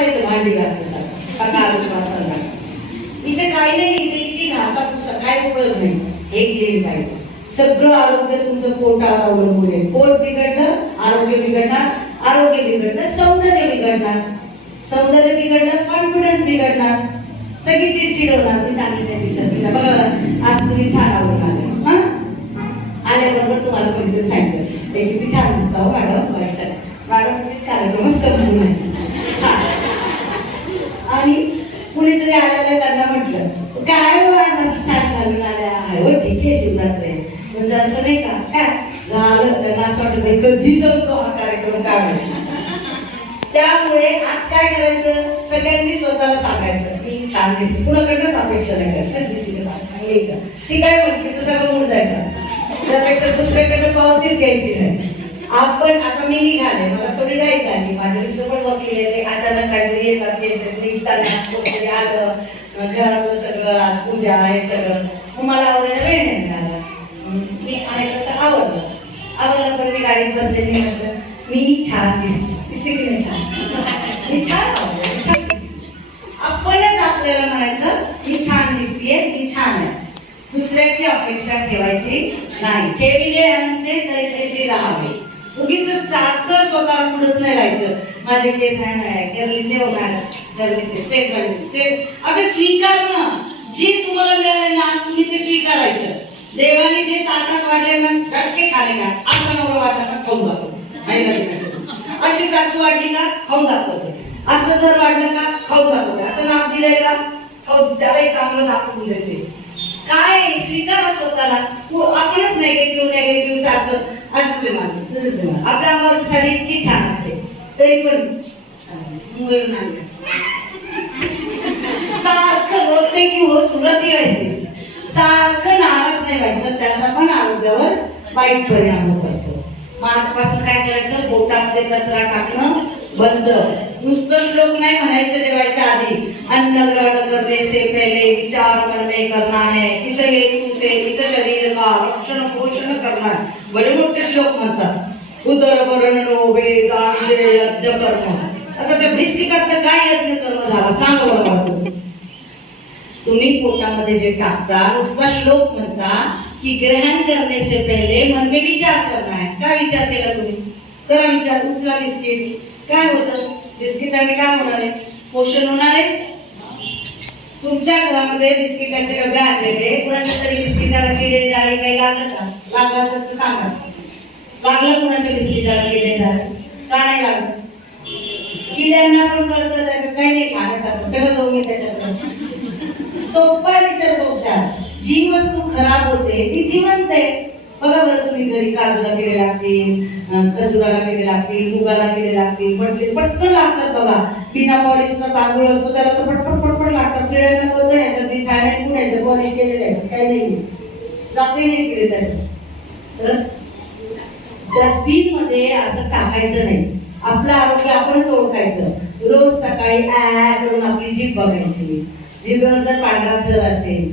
बसायचं भांडी घासायचं सकाळ दुपार इथे काही नाही इथे किती घासा पुसा काय उपयोग नाही. हे क्लीन पाहिजे. सगळं आरोग्य तुमचं पोटावर अवलंबून आहे. पोट बिघडलं आरोग्य बिघडणार आरोग्य बिघडलं सौंदर्य बिघडणार. सौंदर्य बिघडलं कॉन्फिडन्स बिघडणार. सगळी चिडचिड होणार मी सांगितलं दिसत तिला बघा आज तुम्ही छान आवडून आले. आल्याबरोबर तुम्हाला कोणीतरी सांगितलं. ते किती छान दिसतं हो, मॅडम. वर्षात मॅडम कार्यक्रमच करून नाही आणि कुणीतरी आलेलं त्यांना म्हटलं काय हो घालून आल्या? आहे हो ठीक आहे शिवरात्री म्हणजे असं नाही का काय झालं? त्यांना असं वाटत नाही कधी जमतो हा कार्यक्रम काय त्यामुळे आज काय करायचं? सगळ्यांनी स्वतःला सांगायचं. की छान दिसते. कुणाकडनंच अपेक्षा नाही करायचं चांगली का? ती काय म्हटली तर सगळं मूड जायचं. त्यापेक्षा दुसऱ्याकडनं पावतीच घ्यायची नाही. आपण आता मी निघाले मला थोडी घाई झाली माझ्या मिस्टर पण वकील आहे अचानक काहीतरी येतात केसेस निघताना कोणतरी आलं घरातलं सगळं आज पूजा आहे सगळं. मग मला आवडायला वेळ नाही मिळाला. मी आहे तसं आवडलं. आवडलं पण मी गाडीत बसलेली म्हटलं मी छान दिसते. की नाही छान. मी छान आवडले आपणच आपल्याला म्हणायचं मी छान दिसतीये मी छान आहे. दुसऱ्याची अपेक्षा ठेवायची नाही. ठेविले अनंते तैसेशी राहावे. उगीच सारखं स्वतः पुढत नाही राहायचं. माझे केस नाही नाही करलीचे होणार करलीचे स्टेट वाईज स्टेट अगं स्वीकारणं जे तुम्हाला मिळालं ना आज तुम्ही ते स्वीकारायचं. देवाने जे ताटात वाढले ना गटके खाणे का आता नवरा वाटला का खाऊन दाखवतो नाही अशी सासू वाढली का खाऊन दाखवते असं घर वाढलं का खाऊन दाखवते असं नाव दिलंय का खाऊ त्यालाही चांगलं दाखवून देते. काय? स्वीकारा स्वतःला. आपणच नेगेटिव्ह नेगेटिव्ह सारखं असंच आहे माझं तसंच आपल्या अंगावरची साडी इतकी छान असते. तरी पण मुंबईहून आणलं. सारखं बोलते की हो सुरत यायचे. सारखं नाराज नाही व्हायचं. त्याचा पण आरोग्यावर वाईट परिणाम होत असतो. मग आजपासून काय करायचं? बोटामध्ये कचरा टाकणं बंद. नुसतं श्लोक नाही म्हणायचं जेवायच्या आधी. अन्न ग्रहण करणे से पहिले विचार करणे करना है इस तिचं से शरीर का? रक्षण पोषण करणार. बरे मोठे श्लोक म्हणतात. उदरवर्ण वेद यज्ञ कर्म. आता त्या बिस्किटात तर काय यज्ञ कर्म झाला? सांग बरोबर तुम्ही. पोटामध्ये जे टाकता नुसता श्लोक म्हणता की ग्रहण करने से पहले मन म्हणजे में विचार करना है काय विचार केला तुम्ही? करा विचार. उचला बिस्किट. काय होतं? बिस्किटाने काय होणार आहे? पोषण होणार आहे? तुमच्या घरामध्ये बिस्किटांचे डबे आणलेले कुणाच्या तरी बिस्किटाला किडे जाळे काही लागलं का? लागलं तर सांगा. लागलं कुणाच्या बिस्किटाला किडे जाळे का नाही लागलं? किड्यांना पण कळतं त्याचं काही नाही खाण्यासारखं कसं जाऊ त्याच्यात सोपा निसर्ग उपचार जी वस्तू खराब होते ती जिवंत आहे. बघा बरं तुम्ही घरी काजूला किडे लागतील खजुराला किडे लागतील मुगाला किडे लागतील पटले पटकन लागतात बघा. बिना पॉलिशचा तांदूळ असतो त्याला तर पटपट पटपट लागतात. किड्यांना तर याच्यात मी झाडे पुण्याचं पॉलिश केलेलं आहे. काही नाही. जातही नाही किडे त्याच्यात तर डस्टबिनमध्ये असं टाकायचं नाही. आपलं आरोग्य आपणच ओळखायचं. रोज सकाळी ॲ करून आपली जीभ बघायची. जिभेवर जर पांढरा जर असेल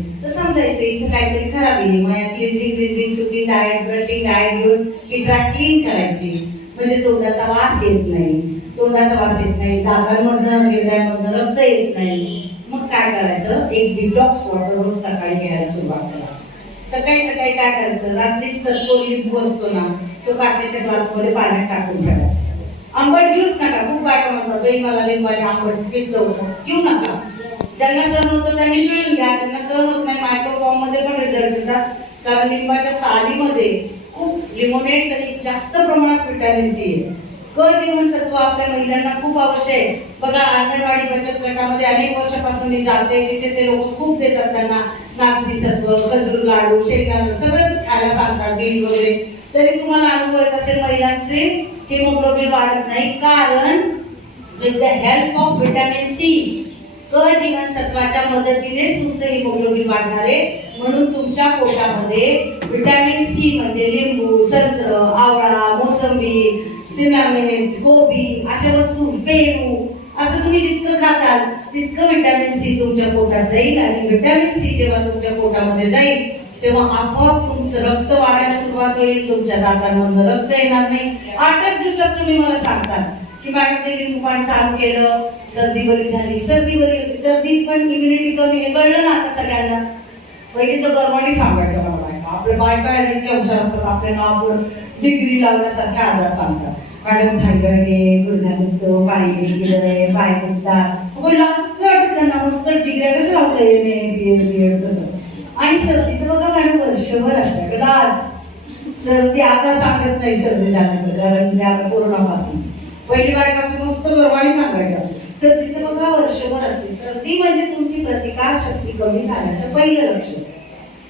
समजायचं इथं. काहीतरी खराब आहे. मग या क्लिनिंग क्लिनिंग सुटी डायट ब्रशिंग डायट घेऊन ही ट्रॅक क्लीन करायची. म्हणजे तोंडाचा वास येत नाही. तोंडाचा वास येत नाही. दातांमधनं हृदयामधनं रक्त येत नाही. मग काय करायचं? एक डिटॉक्स वॉटर रोज सकाळी घ्यायला सुरुवात करा. सकाळी सकाळी काय करायचं? रात्री तो लिप बसतो ना तो काचेच्या ग्लासमध्ये पाण्यात टाकून ठेवायचा. आंबट घेऊच नका. खूप बायका म्हणतात बाई मला लिंबाने आंबट घेत जाऊ घेऊ नका. ज्यांना सहन होतं त्यांनी मिळून घ्या. त्यांना सहन होत नाही मायक्रोफॉर्ममध्ये पण रिझल्ट मिळतात कारण लिंबाच्या सालीमध्ये खूप लिमोनेट्स आणि जास्त प्रमाणात व्हिटॅमिन सी आहे. क जीवनसत्व आपल्या महिलांना खूप आवश्यक आहे. बघा अंगणवाडी बचत गटामध्ये अनेक वर्षापासून मी जाते. तिथे ते लोक खूप देतात त्यांना नाचणी सत्व खजूर लाडू शेंगा सगळं खायला सांगतात बीज वगैरे. तरी तुम्हाला अनुभव येत असेल महिलांचे हिमोग्लोबिन वाढत नाही. कारण with the help of vitamin C क जीवनसत्वाच्या मदतीने तुमचं हिमोग्लोबिन वाढणार. आहे म्हणून तुमच्या पोटामध्ये व्हिटॅमिन सी म्हणजे लिंबू संत्र आवळा मोसंबी सिनामेन गोबी अशा वस्तू पेरू असं तुम्ही जितकं खाताल तितकं व्हिटॅमिन सी तुमच्या पोटात जाईल आणि व्हिटॅमिन सी जेव्हा तुमच्या पोटामध्ये जाईल तेव्हा आपोआप तुमचं रक्त वाढायला सुरुवात होईल तुमच्या दातांमधनं रक्त येणार नाही. आठच दिवसात तुम्ही मला सांगता की मॅडम ते चालू केलं सर्दी बरी झाली सर्दी बरी सर्दी पण इम्युनिटी कमी आहे. कळलं ना आता सगळ्यांना? पहिली तर गरमाने सांगायचं मला बायका. आपल्या बायका इतक्या हुशार असतात. आपल्याला आपण डिग्री लावल्यासारख्या आजार सांगतात. मॅडम थायरॉइड आहे गुडघ्या दुखतो पाणी गेलंय पाय दुखतात. लास्ट वाटत त्यांना. मस्त डिग्र्या कशा लावता M A B Ed B Ed तसं. आणि सर्दीचं बघा मॅडम वर्षभर असतं. लाज सर्दी आता सांगत नाही सर्दी झाल्याचं कारण आता कोरोनापासून. पहिली बायकाचं फक्त गरवाणी सांगायचं सर्दीचं बघा वर्षभर असते? सर्दी म्हणजे तुमची प्रतिकार शक्ती कमी झाल्याचं पहिलं लक्षण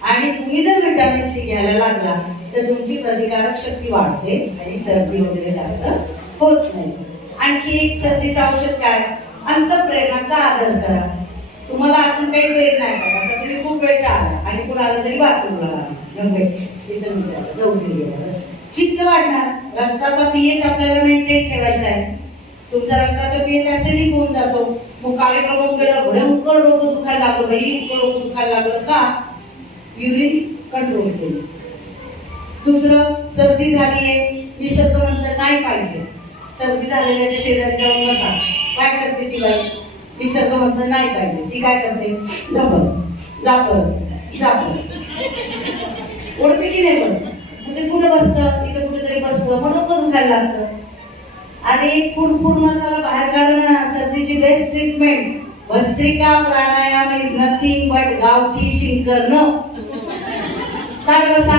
आणि तुम्ही जर व्हिटॅमिन सी घ्यायला लागला तर तुमची प्रतिकारक शक्ती वाढते आणि सर्दी वगैरे जास्त होत नाही. आणखी एक सर्दीचं औषध काय? अंतप्रेरणाचा आदर करा. तुम्हाला अजून काही वेळ नाही. का आता तुम्ही खूप वेळ आला आणि कुणाला तरी बाथरूमला चित्त वाढणार. रक्ताचा पीएच आपल्याला मेंटेन ठेवायचा आहे. तुमचा रक्ताचा पीएच ऍसिडिक होऊन जातो. मग कार्यक्रम केला भयंकर डोकं दुखायला लागलं. बाई इतकं डोकं दुखायला लागलं का? युरिन कंट्रोल केलं. दुसरं सर्दी झाली आहे निसर्ग म्हणतं नाही पाहिजे. सर्दी झालेल्याच्या शरीरात जाऊन बसा. काय करते ती बाई? निसर्ग म्हणतं नाही पाहिजे. ती काय करते? धपत जा परत. जा परत. ओढते की नाही पण? म्हणजे कुठं बसतं? असतो म्हणून बसतं खायला लागतं. आणि फुरफुर मसाला बाहेर काढणं सर्दीची best treatment bhastrika pranayama is nothing but गावठी शिंकर न. बसा.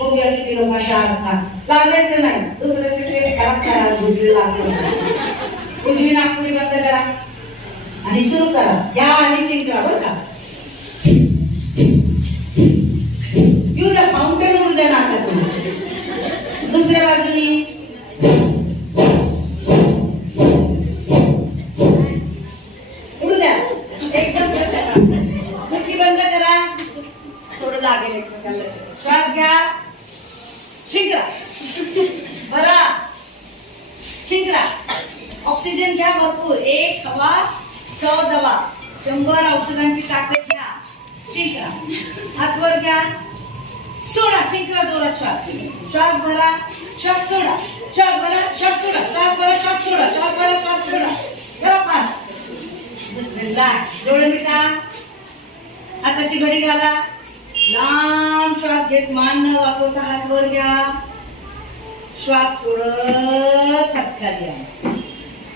बघूया किती लोकांचा अर्थ लागायचं नाही. दुसऱ्याचे टेस्ट खराब करा बुजले लागतो. उजवी नागपुरी बंद करा. आणि सुरू करा. घ्या आणि शिंकरा बरं का? घेऊ द्या फाउंटेन उडू द्या दुसऱ्या बाजूनी. उडू द्या. एकदम प्रसन्न. मुठी बंद करा. थोडं लागेल एकमेकांना. श्वास घ्या. शिंकरा. बरा शिंकरा. ऑक्सिजन घ्या भरपूर. एक हवा सौ दवा. शंभर औषधांची ताकद घ्या. शिंकरा. हात वर घ्या. सोडा शिंकरा जोरात श्वास. श्वास भरा श्वास सोडा. श्वास भरा श्वास सोडा. श्वास भरा श्वास सोडा. श्वास भरा श्वास सोडा. करा पाच डोळे मिटा हाताची घडी घाला. लांब श्वास घेत मान न वाकवता हात वर घ्या. श्वास सोडत हात खाली आहे.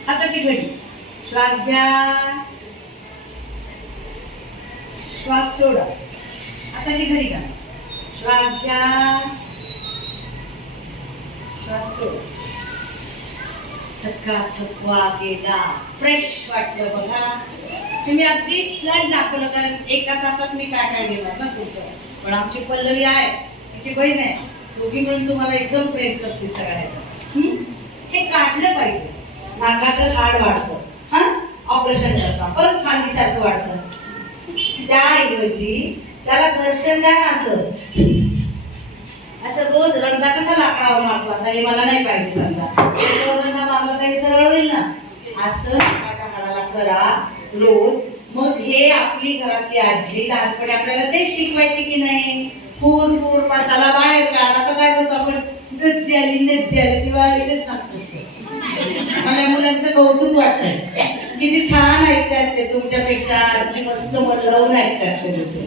हाताची घडी. श्वास घ्या. श्वास सोडा. हाताची घडी घाला. श्वास घ्या श्वास सगळा थकवा गेला फ्रेश वाटलं बघा तुम्ही अगदी स्लट दाखवलं कारण एका तासात मी काय काय घेणार ना तुमचं पण आमची पल्लवी आहे तिची बहीण आहे दोघी म्हणून तुम्हाला एकदम प्रेम करते सगळ्याचं हे काढलं पाहिजे नाकाचं हाड वाढतं हा ऑपरेशन करता परत खांदीसारखं वाढतं त्याऐवजी त्याला घर्षण द्या ना असं असं रोज रंजा कसा लाकडावर मारतो आता? हे मला नाही पाहिजे रंजा. रंजा मारला काही सरळ होईल ना? असं लाकडाच्या हाडाला करा रोज. मग हे आपली घरातली आजी लहानपणी आपल्याला तेच शिकवायची की नाही? फूल फूल पासाला बाहेर काढला तर काय करतो आपण? नच्ची आली नच्ची आली तेव्हा इथेच टाकतो मला मुलांचं कौतुक वाटतं. किती छान ऐकतात ते तुमच्यापेक्षा. किती मस्त मन लावून ऐकतात ते तुमचे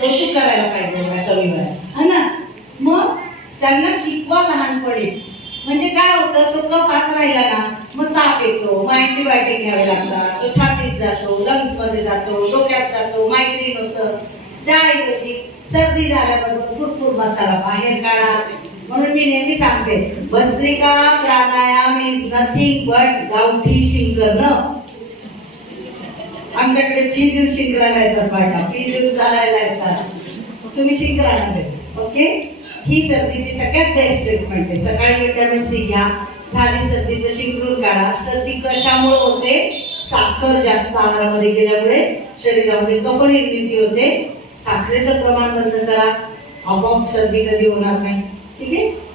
कौतुक करायला पाहिजे कवी हा ना? मग त्यांना शिकवा लहानपणी. म्हणजे काय होतं तो कफाच राहिला ना मग ताप येतो. मग अँटीबायोटिक घ्यावे लागतात. तो छातीत जातो लंग्समध्ये जातो डोक्यात जातो मायग्रेन होतं. त्याऐवजी सर्दी झाल्याबरोबर फुरफुर मसाला बाहेर काढा. म्हणून मी नेहमी सांगते bhastrika pranayama is nothing but गावठी शिंकरणं आमच्याकडे फी शिंकरायला येतात बायका फी देऊन चालायला येतात. तुम्ही शिंकरा ओके? ही सर्दीची सगळ्यात बेस्ट ट्रीटमेंट आहे. सकाळी विटॅमिन सी घ्या झाली सर्दी तर शिंकरून काढा सर्दी कशामुळे होते? साखर जास्त आहारामध्ये गेल्यामुळे शरीरामध्ये कफ निर्मिती होते. साखरेचं प्रमाण बंद करा. आपोआप सर्दी कधी होणार नाही. ठीक आहे?